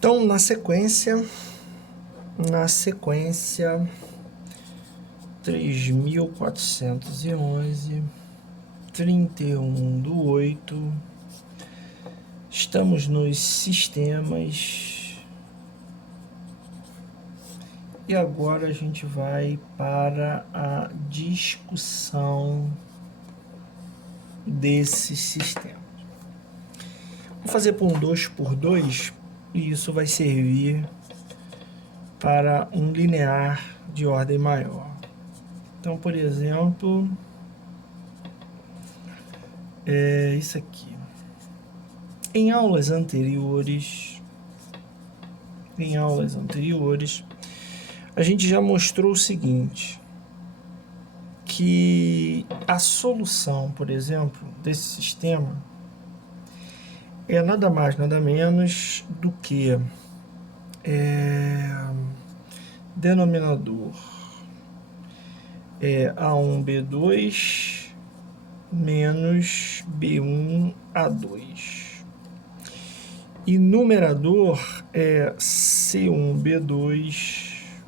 Então, na sequência, 3.411, 31/8, estamos nos sistemas, e agora a gente vai para a discussão desses sistemas. Vou fazer por um 2x2, e isso vai servir para um linear de ordem maior. Então, por exemplo, isso aqui. Em aulas anteriores, a gente já mostrou o seguinte, que a solução, por exemplo, desse sistema é nada mais, nada menos do que denominador é A1B2 menos B1A2. E numerador é C1B2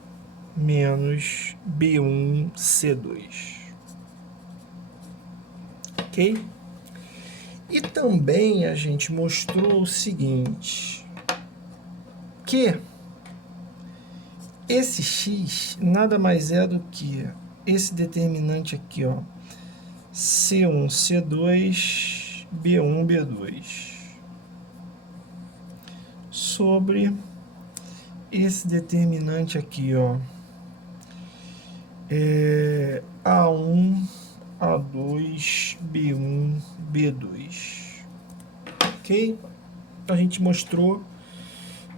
menos B1C2. Ok? E também a gente mostrou o seguinte, que esse x nada mais é do que esse determinante aqui, ó, C1, C2, B1, B2, sobre esse determinante aqui, ó, A1, A2, B1, B2. Ok? A gente mostrou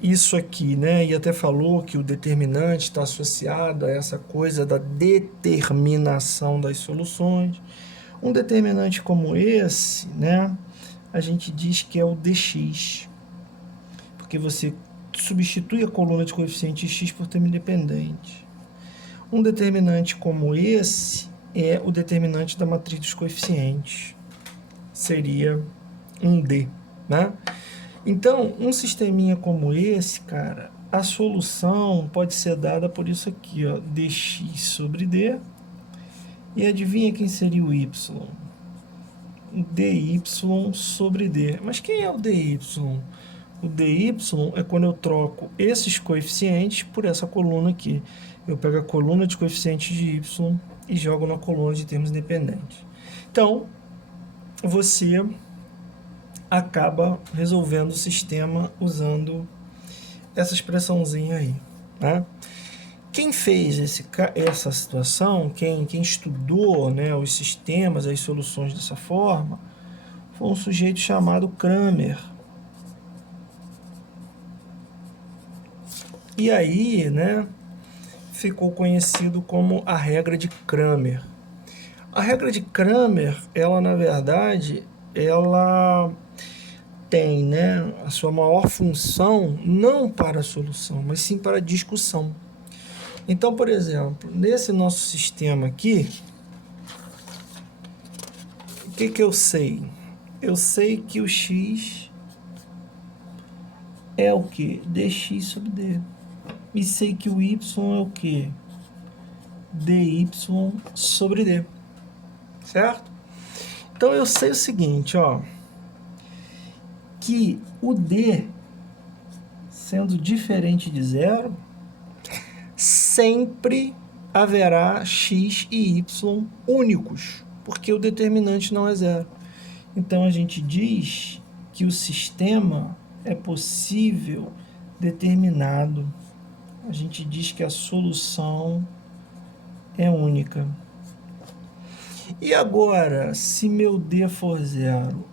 isso aqui, né? E até falou que o determinante está associado a essa coisa da determinação das soluções. Um determinante como esse, né? A gente diz que é o dx, porque você substitui a coluna de coeficiente x por termo independente. Um determinante como esse é o determinante da matriz dos coeficientes. Seria um D, né? Então, um sisteminha como esse, cara, a solução pode ser dada por isso aqui, ó, dx sobre D. E adivinha quem seria o y? dy sobre D. Mas quem é o dy? O dy é quando eu troco esses coeficientes por essa coluna aqui. Eu pego a coluna de coeficientes de y e jogo na coluna de termos independentes. Então, você acaba resolvendo o sistema usando essa expressãozinha aí, né? Quem fez essa situação, quem estudou, né, os sistemas, as soluções dessa forma, foi um sujeito chamado Cramer. E aí, né, ficou conhecido como a regra de Cramer. A regra de Cramer, ela na verdade, ela tem, né, a sua maior função não para a solução, mas sim para a discussão. Então, por exemplo, nesse nosso sistema aqui, o que eu sei? Eu sei que o x é o quê? dx sobre d. E sei que o y é o quê? dy sobre d. Certo? Então, eu sei o seguinte, ó, que o d, sendo diferente de zero, sempre haverá x e y únicos, porque o determinante não é zero. Então, a gente diz que o sistema é possível determinado. A gente diz que a solução é única. E agora, se meu D for zero?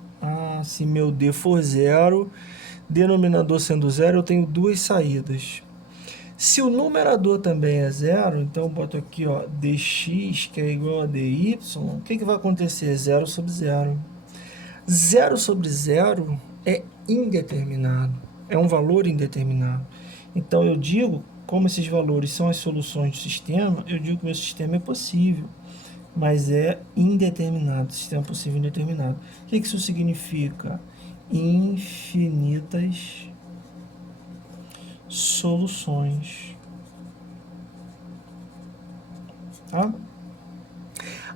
Se meu D for zero, denominador sendo zero, eu tenho duas saídas. Se o numerador também é zero, então eu boto aqui, ó, dx, que é igual a dy, o que vai acontecer? Zero sobre zero. Zero sobre zero é indeterminado, é um valor indeterminado. Então, eu digo, como esses valores são as soluções do sistema, eu digo que meu sistema é possível, mas é indeterminado, sistema possível indeterminado. O que isso significa? Infinitas soluções. Tá?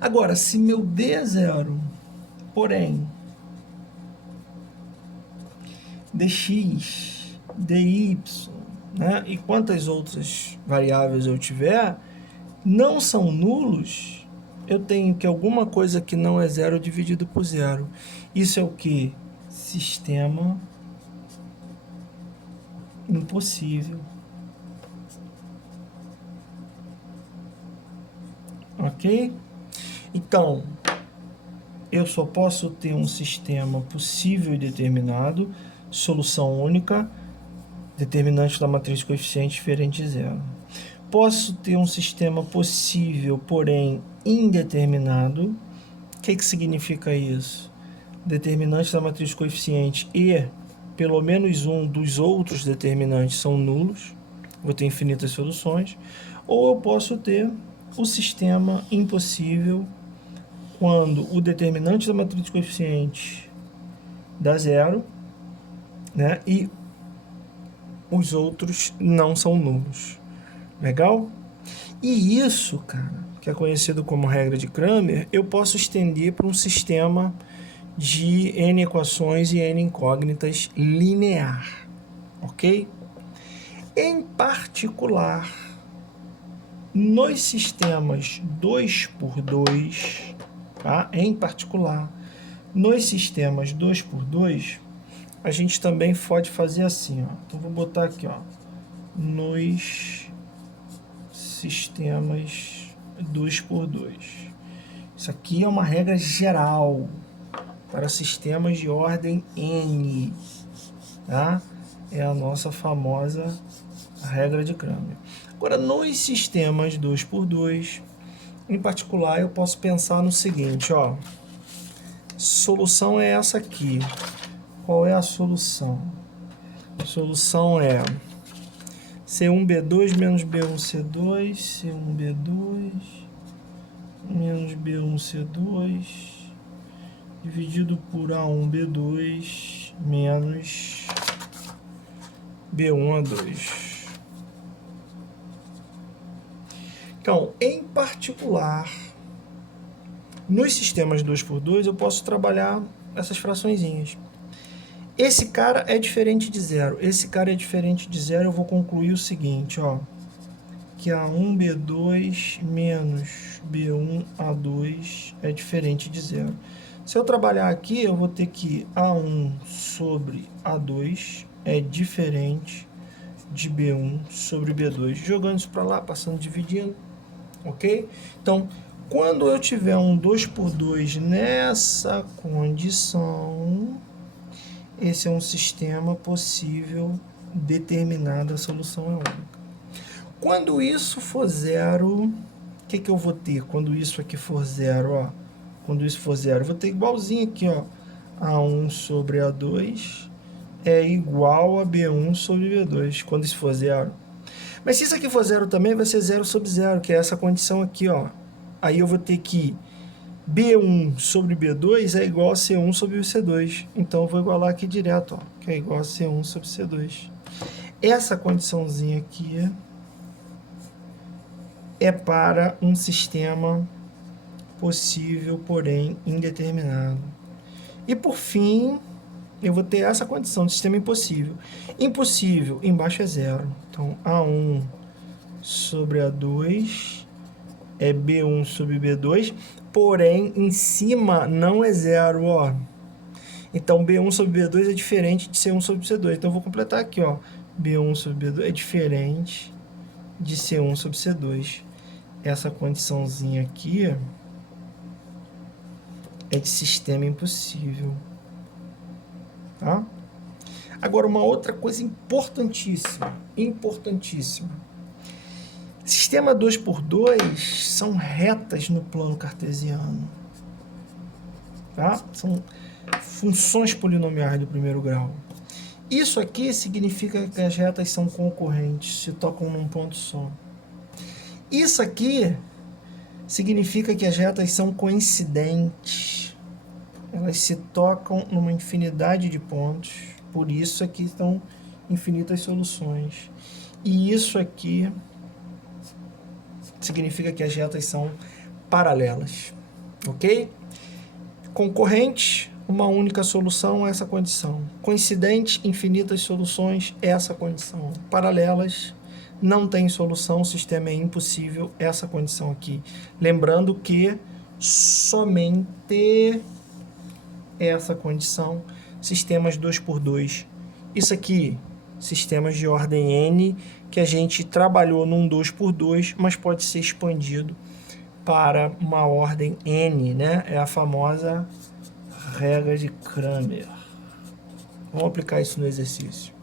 Agora, se meu D é zero, porém dx, dy, né, e quantas outras variáveis eu tiver, não são nulos, eu tenho que alguma coisa que não é zero dividido por zero. Isso é o que? Sistema impossível. Ok? Então, eu só posso ter um sistema possível e determinado, solução única, determinante da matriz coeficiente diferente de zero. Posso ter um sistema possível, porém indeterminado. O que significa isso? Determinante da matriz coeficiente e pelo menos um dos outros determinantes são nulos. Vou ter infinitas soluções. Ou eu posso ter o sistema impossível quando o determinante da matriz coeficiente dá zero, né, e os outros não são nulos. Legal? E isso, cara, que é conhecido como regra de Cramer, eu posso estender para um sistema de n equações e n incógnitas linear, ok? Em particular, nos sistemas 2x2, tá? Em particular, nos sistemas 2x2, a gente também pode fazer assim, ó. Então, vou botar aqui, ó, nos sistemas 2x2. Isso aqui é uma regra geral para sistemas de ordem n, tá? É a nossa famosa regra de Cramer. Agora, nos sistemas 2x2, em particular, eu posso pensar no seguinte, ó. Solução é essa aqui. Qual é a solução? A solução é C1B2 menos B1C2, C1B2 menos B1C2 dividido por A1B2 menos B1A2. Então, em particular, nos sistemas 2x2 eu posso trabalhar essas fraçõezinhas. Esse cara é diferente de zero, esse cara é diferente de zero, eu vou concluir o seguinte, ó, que A1B2 menos B1A2 é diferente de zero. Se eu trabalhar aqui, eu vou ter que A1 sobre A2 é diferente de B1 sobre B2. Jogando isso para lá, passando, dividindo, ok? Então, quando eu tiver um 2x2 nessa condição, esse é um sistema possível, determinada, a solução é única. Quando isso for zero, o que eu vou ter? Quando isso aqui for zero, ó. Quando isso for zero, eu vou ter igualzinho aqui, ó. A1 sobre A2 é igual a B1 sobre B2, quando isso for zero. Mas se isso aqui for zero também, vai ser zero sobre zero, que é essa condição aqui, ó. Aí eu vou ter que B1 sobre B2 é igual a C1 sobre C2. Então, eu vou igualar aqui direto, ó, que é igual a C1 sobre C2. Essa condiçãozinha aqui é para um sistema possível, porém indeterminado. E, por fim, eu vou ter essa condição de sistema impossível. Impossível, embaixo é zero. Então, A1 sobre A2 é B1 sobre B2, porém, em cima não é zero, ó. Então, B1 sobre B2 é diferente de C1 sobre C2. Então, eu vou completar aqui, ó. B1 sobre B2 é diferente de C1 sobre C2. Essa condiçãozinha aqui é de sistema impossível. Tá? Agora, uma outra coisa importantíssima. Sistema 2x2 são retas no plano cartesiano. Tá? São funções polinomiais do primeiro grau. Isso aqui significa que as retas são concorrentes, se tocam num ponto só. Isso aqui significa que as retas são coincidentes. Elas se tocam numa infinidade de pontos, por isso aqui estão infinitas soluções. E isso aqui significa que as retas são paralelas, ok? Concorrente, uma única solução, essa condição. Coincidente, infinitas soluções, essa condição. Paralelas, não tem solução, o sistema é impossível, essa condição aqui. Lembrando que somente essa condição, sistemas 2×2. Isso aqui, sistemas de ordem N, que a gente trabalhou num 2×2, mas pode ser expandido para uma ordem N, né? É a famosa regra de Cramer. Vamos aplicar isso no exercício.